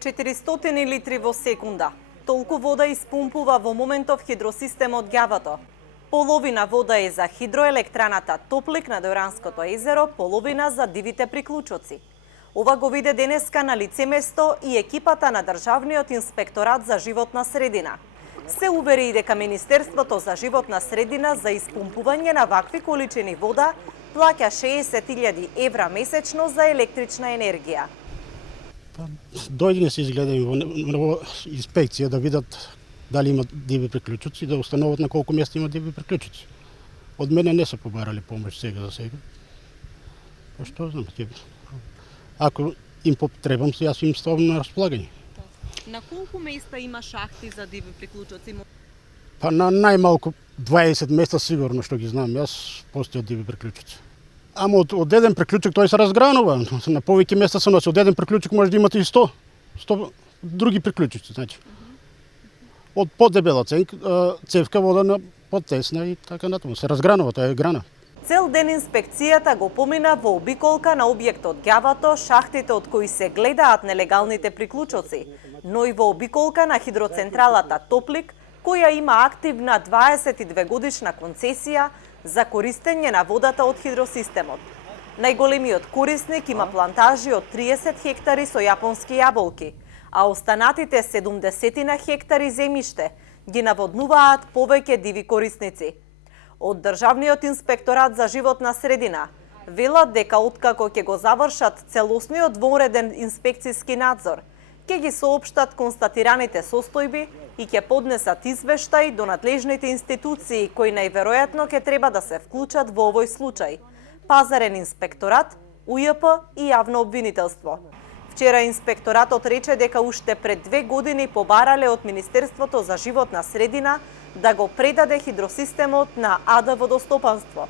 400 литри во секунда. Толку вода испумпува во моментов хидросистемот Ѓавато. Половина вода е за хидроелектраната Топлик на Дојранското езеро, половина за дивите приклучоци. Ова го виде денеска на лице место и екипата на Државниот инспекторат за животна средина. Се увери и дека Министерството за животна средина за испумпување на вакви количини вода плаќа 60.000 евра месечно за електрична енергија. Дојдење се изгледај во инспекција да видат дали има диви приклучоци, да установат на колку места има диви приклучоци. Од мене не се побарали помош сега за сега. Па што знам, ако им потребам, јас им ставам на располагање. На колку места има шахти за диви приклучоци? Па на најмалку 20 места сигурно што ги знам, јас постојат диви приклучоци. Ама од еден приклучок тој се разгранува, на повеќе места се носи, од еден приклучок може да имате и 100 други приклучоци, значи. Од подебела цевка вода на подтесна и така натаму, се разгранува, тоа е грана. Цел ден инспекцијата го помина во обиколка на објектот Ѓавато, шахтите од кои се гледаат нелегалните приклучоци, но и во обиколка на хидроцентралата Топлик, која има активна 22 годишна концесија за користење на водата од хидросистемот. Најголемиот корисник има плантажи од 30 хектари со јапонски јаболки, а останатите 70 на хектари земјиште ги наводнуваат повеќе диви корисници. Од Државниот инспекторат за животна средина велат дека откако ќе го завршат целосниот вонреден инспекцијски надзор, ќе ги соопштат констатираните состојби и ќе поднесат извештај до надлежните институции кои најверојатно ќе треба да се вклучат во овој случај: Пазарен инспекторат, УЈП и јавно обвинителство. Вчера инспекторатот рече дека уште пред 2 години побарале од Министерството за животна средина да го предаде хидросистемот на АД Водостопанство.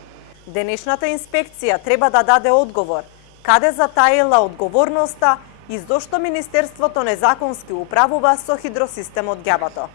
Денешната инспекција треба да даде одговор каде затаила одговорноста и зошто Министерството незаконски управува со хидросистемот Ѓавато.